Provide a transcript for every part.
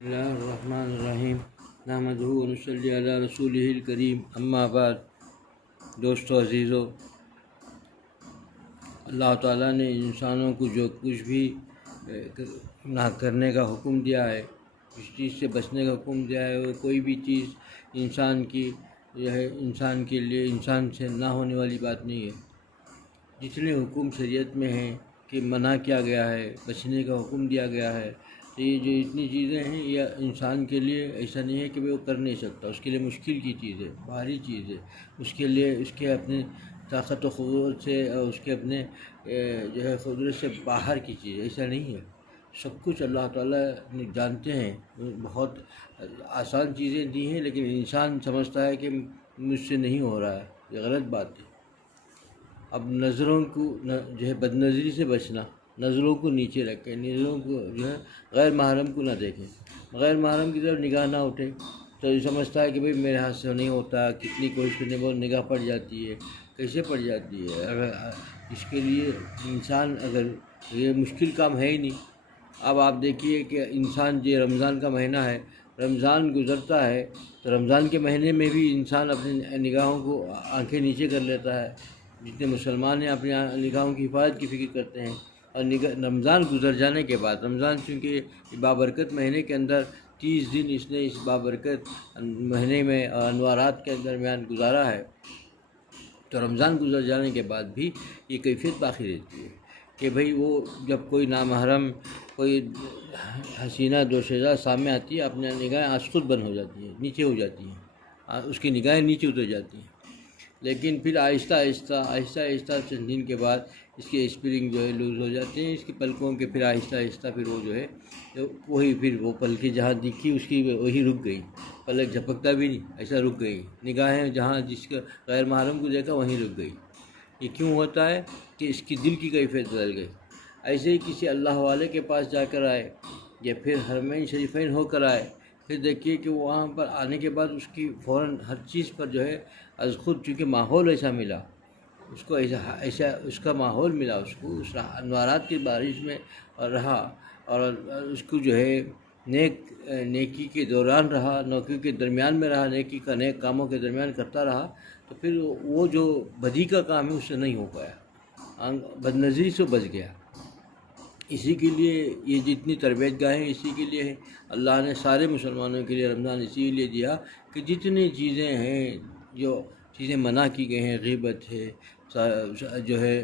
اللہ الرحمن الرحیم نحمدہ و نصلی علی رسولہ الکریم اما بعد۔ دوستو عزیزو، اللہ تعالیٰ نے انسانوں کو جو کچھ بھی نہ کرنے کا حکم دیا ہے، اس چیز سے بچنے کا حکم دیا ہے، وہ کوئی بھی چیز انسان کی جو ہے انسان کے لیے انسان سے نہ ہونے والی بات نہیں ہے۔ جتنے حکم شریعت میں ہیں کہ منع کیا گیا ہے، بچنے کا حکم دیا گیا ہے، تو یہ جو اتنی چیزیں ہیں یہ انسان کے لیے ایسا نہیں ہے کہ وہ کر نہیں سکتا، اس کے لیے مشکل کی چیز ہے، بھاری چیز ہے، اس کے لیے اس کے اپنے طاقت و قوت سے اور اس کے اپنے جو ہے قدرت سے باہر کی چیز ہے، ایسا نہیں ہے۔ سب کچھ اللہ تعالیٰ جانتے ہیں، بہت آسان چیزیں دی ہیں، لیکن انسان سمجھتا ہے کہ مجھ سے نہیں ہو رہا ہے، یہ غلط بات ہے۔ اب نظروں کو جو ہے بد نظری سے بچنا، نظروں کو نیچے رکھیں، نظروں کو جو ہے غیر محرم کو نہ دیکھیں، غیر محرم کی طرف نگاہ نہ اٹھیں، تو یہ سمجھتا ہے کہ بھئی میرے ہاتھ سے نہیں ہوتا، کتنی کوشش کرنے پر نگاہ پڑ جاتی ہے، کیسے پڑ جاتی ہے۔ اگر اس کے لیے انسان اگر یہ مشکل کام ہے ہی نہیں۔ اب آپ دیکھیے کہ انسان جو رمضان کا مہینہ ہے، رمضان گزرتا ہے تو رمضان کے مہینے میں بھی انسان اپنی نگاہوں کو آنکھیں نیچے کر لیتا ہے۔ جتنے مسلمان ہیں اپنی نگاہوں کی حفاظت کی فکر کرتے ہیں، اور رمضان گزر جانے کے بعد، رمضان چونکہ بابرکت مہینے کے اندر 30 دن اس نے اس بابرکت مہینے میں اور انوارات کے درمیان گزارا ہے، تو رمضان گزر جانے کے بعد بھی یہ کیفیت باقی رہتی ہے کہ بھئی وہ جب کوئی نامحرم، کوئی حسینہ دوشیزہ سامنے آتی ہے، اپنے نگاہیں آج خود بند ہو جاتی ہیں، نیچے ہو جاتی ہیں، اس کی نگاہیں نیچے اتر جاتی ہیں۔ لیکن پھر آہستہ آہستہ چند دن کے بعد اس کے اسپرنگ جو ہے لوز ہو جاتے ہیں، اس کی پلکوں کے، پھر آہستہ آہستہ پھر وہ جو ہے وہی پھر وہ پلکیں جہاں دکھی اس کی وہی رک گئی، پلک جھپکتا بھی نہیں، ایسا رک گئی، نگاہیں جہاں جس کا غیر محرم کو دیکھا وہیں رک گئی۔ یہ کیوں ہوتا ہے کہ اس کی دل کی کیفیت بدل گئی۔ ایسے ہی کسی اللہ والے کے پاس جا کر آئے یا پھر حرمین شریفین ہو کر آئے، پھر دیکھیے کہ وہاں پر آنے کے بعد اس کی فوراً ہر چیز پر جو ہے از خود، چونکہ ماحول ایسا ملا اس کو، ایسا اس کا ماحول ملا اس کو، اس انوارات کی بارش میں رہا، اور اس کو جو ہے نیکی کے دوران رہا، نیکی کے درمیان میں رہا، نیک کاموں کے درمیان کرتا رہا، تو پھر وہ جو بدی کا کام ہے اس سے نہیں ہو پایا، بد نظری سے بچ گیا۔ اسی کے لیے یہ جتنی تربیت گاہیں اسی کے لیے ہے۔ اللہ نے سارے مسلمانوں کے لیے رمضان اسی لیے دیا کہ جتنی چیزیں ہیں، جو چیزیں منع کی گئی ہیں، غیبت ہے، جو ہے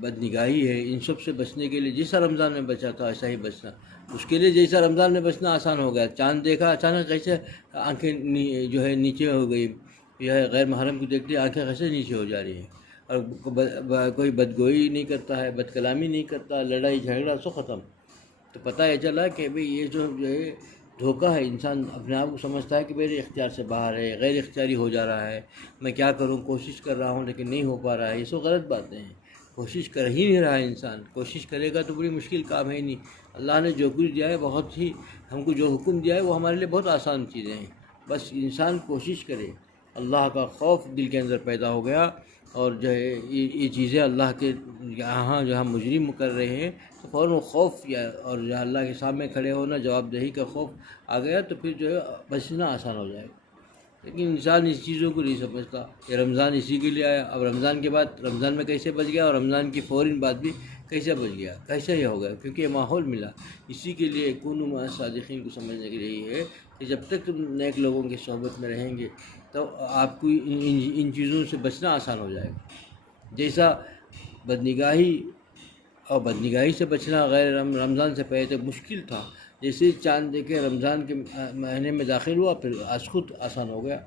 بد نگاہی ہے، ان سب سے بچنے کے لیے جیسا رمضان میں بچا تھا ایسا ہی بچنا، اس کے لیے جیسا رمضان میں بچنا آسان ہو گیا۔ چاند دیکھا اچانک کیسے آنکھیں جو ہے نیچے ہو گئی، یہ ہے غیر محرم کو دیکھتے آنکھیں کیسے نیچے ہو جا رہی ہیں، اور کوئی بدگوئی نہیں کرتا ہے، بد کلامی نہیں کرتا، لڑائی جھگڑا سب ختم۔ تو پتہ یہ چلا کہ بھئی یہ جو ہے دھوکہ ہے، انسان اپنے آپ کو سمجھتا ہے کہ میرے اختیار سے باہر ہے، غیر اختیاری ہو جا رہا ہے، میں کیا کروں، کوشش کر رہا ہوں لیکن نہیں ہو پا رہا ہے، یہ سب غلط باتیں ہیں۔ کوشش کر ہی نہیں رہا ہے انسان، کوشش کرے گا تو بڑی مشکل کام ہے ہی نہیں۔ اللہ نے جو کچھ دیا ہے بہت ہی، ہم کو جو حکم دیا ہے وہ ہمارے لیے بہت آسان چیزیں ہیں، بس انسان کوشش کرے۔ اللہ کا خوف دل کے اندر پیدا ہو گیا، اور جو ہے یہ چیزیں اللہ کے یہاں جو ہم مجرم کر رہے ہیں، تو فوراً خوف اور جو اللہ کے سامنے کھڑے ہونا، جواب دہی کا خوف آ گیا، تو پھر جو ہے بچنا آسان ہو جائے گا۔ لیکن انسان اس چیزوں کو نہیں سمجھتا کہ رمضان اسی کے لیے آیا، اب رمضان کے بعد رمضان میں کیسے بچ گیا، اور رمضان کی فوراً بعد بھی کیسے بچ گیا، کیسے یہ ہو گیا، کیونکہ یہ ماحول ملا۔ اسی کے لیے کونوا مع الصادقین کو سمجھنے کے لیے یہ ہے کہ جب تک تم نیک لوگوں کی صحبت میں رہیں گے تو آپ کو ان چیزوں سے بچنا آسان ہو جائے گا۔ جیسا بدنگاہی اور بدنگاہی سے بچنا غیر رمضان سے پہلے تک مشکل تھا، جیسے چاند دیکھے رمضان کے مہینے میں داخل ہوا، پھر آج خود آسان ہو گیا،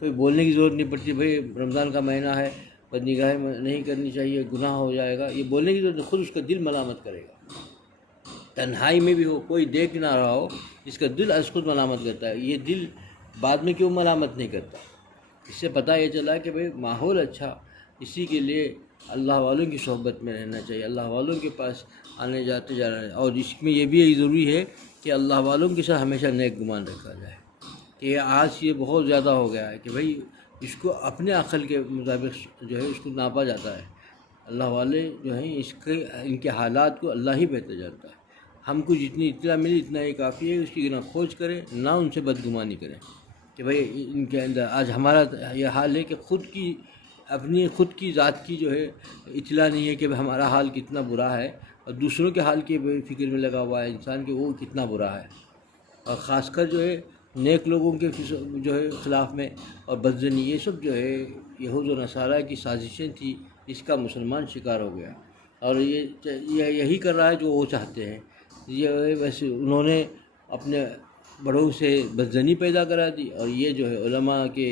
کوئی بولنے کی ضرورت نہیں پڑتی، بھئی رمضان کا مہینہ ہے، بدنگاہی نہیں کرنی چاہیے، گناہ ہو جائے گا، یہ بولنے کی ضرورت نہیں، خود اس کا دل ملامت کرے گا۔ تنہائی میں بھی ہو، کوئی دیکھ نہ رہا ہو، اس کا دل از خود ملامت کرتا ہے۔ یہ دل بعد میں کیوں ملامت نہیں کرتا؟ اس سے پتہ یہ چلا کہ بھئی ماحول اچھا، اسی کے لیے اللہ والوں کی صحبت میں رہنا چاہیے، اللہ والوں کے پاس آنے جاتے جانا ہے، اور اس میں یہ بھی ضروری ہے کہ اللہ والوں کے ساتھ ہمیشہ نیک گمان رکھا جائے، کہ آج یہ بہت زیادہ ہو گیا ہے کہ بھئی اس کو اپنے عقل کے مطابق جو ہے اس کو ناپا جاتا ہے۔ اللہ والے جو ہیں ان کے حالات کو اللہ ہی بہتر جانتا ہے، ہم کو جتنی اطلاع ملی اتنا ہی کافی ہے، اس کی نہ کھوج کریں نہ ان سے بدگمانی کریں کہ بھائی ان کے اندر آج ہمارا یہ حال ہے کہ خود کی ذات کی جو ہے اطلاع نہیں ہے کہ ہمارا حال کتنا برا ہے، اور دوسروں کے حال کی فکر میں لگا ہوا ہے انسان کہ وہ کتنا برا ہے، اور خاص کر جو ہے نیک لوگوں کے جو ہے خلاف میں اور بدزنی، یہ سب جو ہے یہود و نصارہ کی سازشیں تھی، اس کا مسلمان شکار ہو گیا، اور یہی کر رہا ہے جو وہ چاہتے ہیں۔ یہ ویسے انہوں نے اپنے بڑوں سے بدزنی پیدا کرا دی، اور یہ جو ہے علماء کے،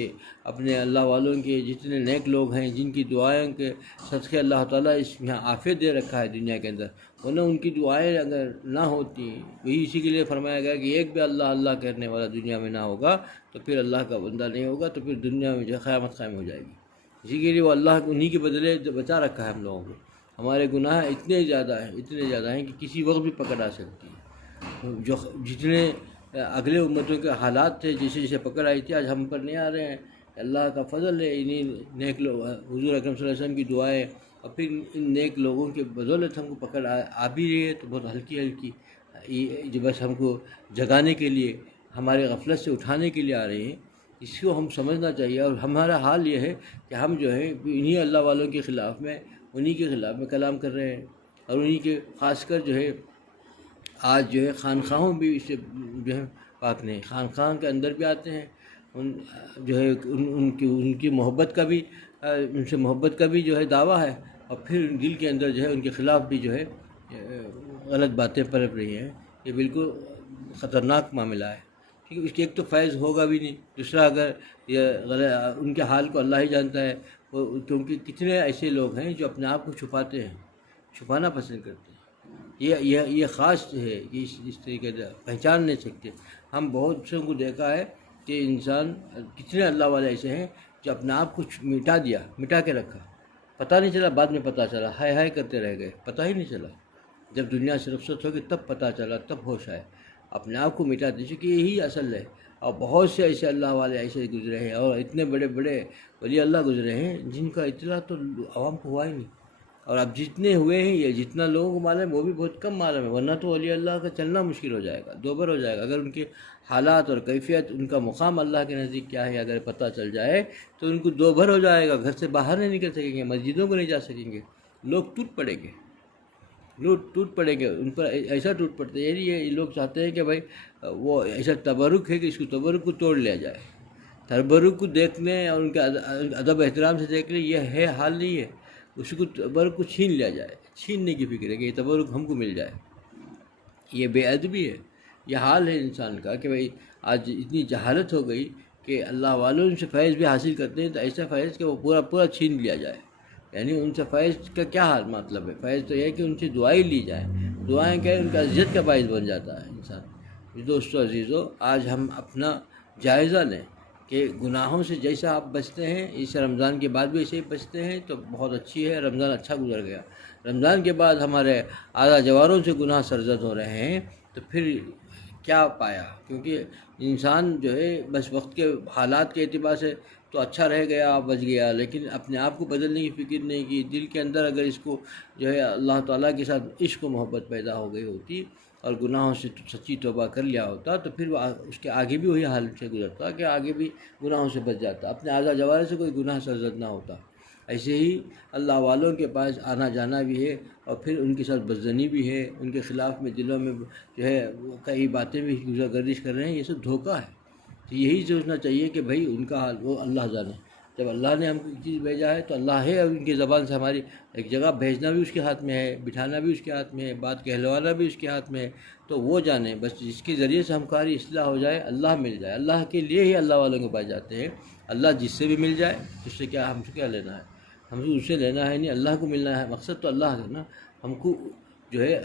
اپنے اللہ والوں کے جتنے نیک لوگ ہیں جن کی دعائیں کے صدقے اللہ تعالیٰ اس یہاں عافیت دے رکھا ہے دنیا کے اندر، ورنہ ان کی دعائیں اگر نہ ہوتی، وہی اسی کے لیے فرمایا گیا کہ ایک بھی اللہ اللہ کہنے والا دنیا میں نہ ہوگا تو پھر اللہ کا بندہ نہیں ہوگا، تو پھر دنیا میں جو قیامت قائم ہو جائے گی۔ اسی کے لیے وہ اللہ انہی کے بدلے بچا رکھا ہے ہم لوگوں کو۔ ہمارے گناہ اتنے زیادہ ہیں کہ کسی وقت بھی پکڑ آ سکتی ہے، جو جتنے اگلے امتوں کے حالات تھے جیسے جیسے پکڑ آئی تھی آج ہم پر نہیں آ رہے ہیں، اللہ کا فضل ہے، انہی نیک لوگ، حضور اکرم صلی اللہ علیہ وسلم کی دعائیں، اور پھر ان نیک لوگوں کے بدولت ہم کو پکڑ آ بھی رہی ہے، تو بہت ہلکی جو بس ہم کو جگانے کے لیے، ہمارے غفلت سے اٹھانے کے لیے آ رہے ہیں۔ اس کو ہم سمجھنا چاہیے، اور ہمارا حال یہ ہے کہ ہم جو ہے انہی اللہ والوں کے خلاف میں، انہی کے خلاف میں کلام کر رہے ہیں، اور انہی کے خاص کر جو ہے آج جو ہے خانخواہوں بھی اس سے جو ہے پاک نہیں، خانخواہ کے اندر بھی آتے ہیں، جو ہے ان کی محبت کا بھی، ان سے محبت کا بھی جو ہے دعویٰ ہے، اور پھر دل کے اندر جو ہے ان کے خلاف بھی جو ہے غلط باتیں پنپ رہی ہیں۔ یہ بالکل خطرناک معاملہ ہے، ٹھیک ہے۔ اس کے ایک تو فیض ہوگا بھی نہیں، دوسرا اگر یہ ان کے حال کو اللہ ہی جانتا ہے، کیونکہ کتنے ایسے لوگ ہیں جو اپنے آپ کو چھپاتے ہیں، چھپانا پسند کرتے ہیں۔ یہ خاص ہے کہ اس طریقے سے پہچان نہیں سکتے۔ ہم بہت سے کو دیکھا ہے کہ انسان، کتنے اللہ والے ایسے ہیں جو اپنے آپ کو مٹا کے رکھا، پتہ نہیں چلا، بعد میں پتہ چلا، ہائے کرتے رہ گئے، پتہ ہی نہیں چلا، جب دنیا سے رخصت ہو گئی تب پتہ چلا، تب ہوش آئے، اپنے آپ کو مٹا دیجیے کہ یہی اصل ہے۔ اور بہت سے ایسے اللہ والے ایسے گزرے ہیں، اور اتنے بڑے بڑے ولی اللہ گزرے ہیں جن کا اطلاع تو عوام کو ہوا ہی نہیں، اور اب جتنے ہوئے ہیں، یہ جتنا لوگوں کو معلوم ہے وہ بھی بہت کم معلوم ہے، ورنہ تو ولی اللہ کا چلنا مشکل ہو جائے گا، دوبر ہو جائے گا۔ اگر ان کے حالات اور کیفیت، ان کا مقام اللہ کے نزدیک کیا ہے اگر پتہ چل جائے تو ان کو دوبھر ہو جائے گا، گھر سے باہر نہیں نکل سکیں گے، مسجدوں کو نہیں جا سکیں گے، لوگ ٹوٹ پڑیں گے ان پر، ایسا ٹوٹ پڑتے ہیں۔ یہ لوگ چاہتے ہیں کہ بھائی وہ ایسا تبرک ہے کہ اس کو تبرک کو توڑ لیا جائے، تبرک کو دیکھنے اور ان کے ادب احترام سے دیکھ لیں، یہ حال نہیں ہے، اس کو تبرک کو چھین لیا جائے، چھیننے کی فکر ہے کہ یہ تبرک ہم کو مل جائے، یہ بے ادبی ہے۔ یہ حال ہے انسان کا کہ بھائی آج اتنی جہالت ہو گئی کہ اللہ والوں ان سے فیض بھی حاصل کرتے ہیں تو ایسا فیض کہ وہ پورا چھین لیا جائے، یعنی ان سے فیض کا کیا حال مطلب ہے؟ فیض تو یہ ہے کہ ان سے دعائیں لی جائیں، دعائیں کیا ہے، ان کا عزت کا باعث بن جاتا ہے انسان۔ دوستو عزیزو، آج ہم اپنا جائزہ لیں کہ گناہوں سے جیسا آپ بچتے ہیں، اس رمضان کے بعد بھی ایسے ہی بچتے ہیں تو بہت اچھی ہے، رمضان اچھا گزر گیا۔ رمضان کے بعد ہمارے اعلیٰ جواروں سے گناہ سرزد ہو رہے ہیں تو پھر کیا پایا؟ کیونکہ انسان جو ہے بس وقت کے حالات کے اعتبار سے تو اچھا رہ گیا، بچ گیا، لیکن اپنے آپ کو بدلنے کی فکر نہیں کی، دل کے اندر اگر اس کو جو ہے اللہ تعالیٰ کے ساتھ عشق و محبت پیدا ہو گئی ہوتی اور گناہوں سے سچی توبہ کر لیا ہوتا تو پھر اس کے آگے بھی وہی حال سے گزرتا کہ آگے بھی گناہوں سے بچ جاتا، اپنے اعلیٰ جوارے سے کوئی گناہ سرزد نہ ہوتا۔ ایسے ہی اللہ والوں کے پاس آنا جانا بھی ہے، اور پھر ان کے ساتھ بدزنی بھی ہے، ان کے خلاف میں دلوں میں جو ہے کئی باتیں بھی گردش کر رہے ہیں، یہ سب دھوکہ ہے۔ تو یہی سوچنا چاہیے کہ بھائی ان کا حال وہ اللہ جانے، جب اللہ نے ہم کو چیز بھیجا ہے تو اللہ ہے، اور ان کی زبان سے ہماری ایک جگہ بھیجنا بھی اس کے ہاتھ میں ہے، بٹھانا بھی اس کے ہاتھ میں ہے، بات کہلوانا بھی اس کے ہاتھ میں ہے، تو وہ جانے، بس جس کے ذریعے سے ہماری اصلاح ہو جائے، اللہ مل جائے۔ اللہ کے لیے ہی اللہ والوں کے پاس جاتے ہیں، اللہ جس سے بھی مل جائے، اس سے کیا، ہم سے کیا لینا ہے، ہم سے اس سے لینا ہے نہیں، اللہ کو ملنا ہے، مقصد تو اللہ ہے نا۔ ہم کو جو ہے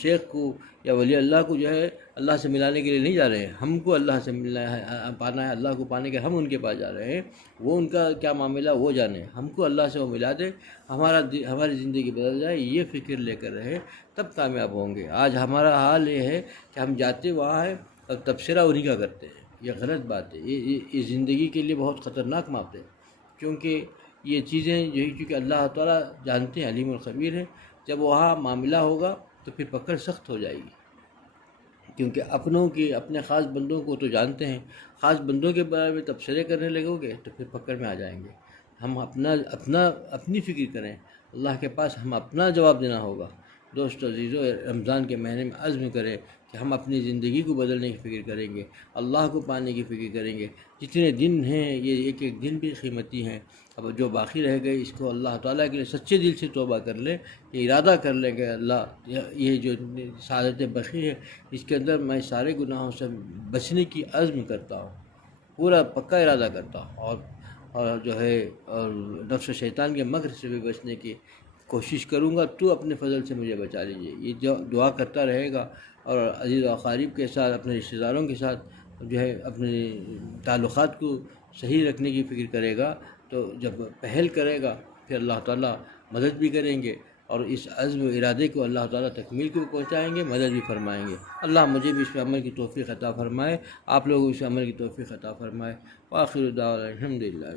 شیخ کو یا ولی اللہ کو جو ہے اللہ سے ملانے کے لیے نہیں جا رہے ہیں، ہم کو اللہ سے ملنا ہے، پانا ہے، اللہ کو پانے کے ہم ان کے پاس جا رہے ہیں، وہ ان کا کیا معاملہ وہ جانے، ہم کو اللہ سے وہ ملا دے، ہماری زندگی بدل جائے، یہ فکر لے کر رہے تب کامیاب ہوں گے۔ آج ہمارا حال یہ ہے کہ ہم جاتے وہاں ہیں اور تبصرہ انہی کا کرتے ہیں، یہ غلط بات ہے، یہ زندگی کے لیے بہت خطرناک بات ہے، کیونکہ یہ چیزیں یہی چونکہ اللہ تعالیٰ جانتے ہیں، علیم الخبیر ہے، جب وہاں معاملہ ہوگا تو پھر پکڑ سخت ہو جائے گی، کیونکہ اپنوں کی اپنے خاص بندوں کو تو جانتے ہیں، خاص بندوں کے بارے میں تبصرے کرنے لگو گے تو پھر پکڑ میں آ جائیں گے۔ ہم اپنی فکر کریں، اللہ کے پاس ہم اپنا جواب دینا ہوگا۔ دوستو عزیزو، رمضان کے مہینے میں عزم کریں کہ ہم اپنی زندگی کو بدلنے کی فکر کریں گے، اللہ کو پانے کی فکر کریں گے۔ جتنے دن ہیں یہ ایک ایک دن بھی قیمتی ہیں، اب جو باقی رہ گئے اس کو اللہ تعالیٰ کے لیے سچے دل سے توبہ کر لیں، یہ ارادہ کر لیں کہ اللہ یہ جو سعادت بخی ہے اس کے اندر میں سارے گناہوں سے بچنے کی عزم کرتا ہوں، پورا پکا ارادہ کرتا ہوں، اور جو ہے اور نفس و شیطان کے مکر سے بھی بچنے کی کوشش کروں گا، تو اپنے فضل سے مجھے بچا لیجیے۔ یہ جو دعا کرتا رہے گا اور عزیز و اقارب کے ساتھ، اپنے رشتہ داروں کے ساتھ جو ہے اپنے تعلقات کو صحیح رکھنے کی فکر کرے گا، تو جب پہل کرے گا پھر اللہ تعالیٰ مدد بھی کریں گے، اور اس عزم و ارادے کو اللہ تعالیٰ تکمیل کو پہنچائیں گے، مدد بھی فرمائیں گے۔ اللہ مجھے بھی اس پہ عمل کی توفیق عطا فرمائے، آپ لوگوں کو اس عمل کی توفیق عطا فرمائے۔ وآخر دعوانا الحمدللہ۔